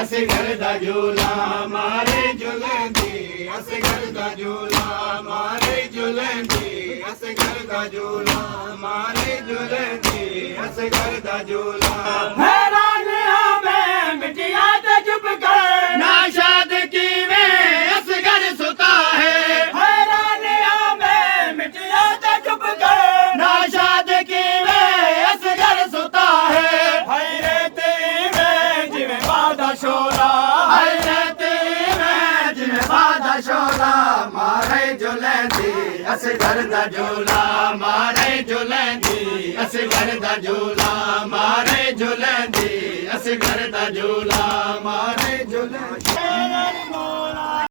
असगर दा झूला मारे झूलंदी असगर दा झूला मारे झूलंदी असगर दा झूला मारे झूलंदी असगर दा झूला हैरान मैं मिटिया ते चुप कर ना शाद कीवें असगर सुता है हैरान मैं मिटिया ते चुप कर ना शाद कीवें असगर सुता है हैरते में जिवें बादा शोला हैरते में जिवें बादा शोला मारे झूलंदी असगर दा झूला मारे झूलंदी असगर दा झूला मारे झूलंदी असगर दा झूला मारे झूलंदी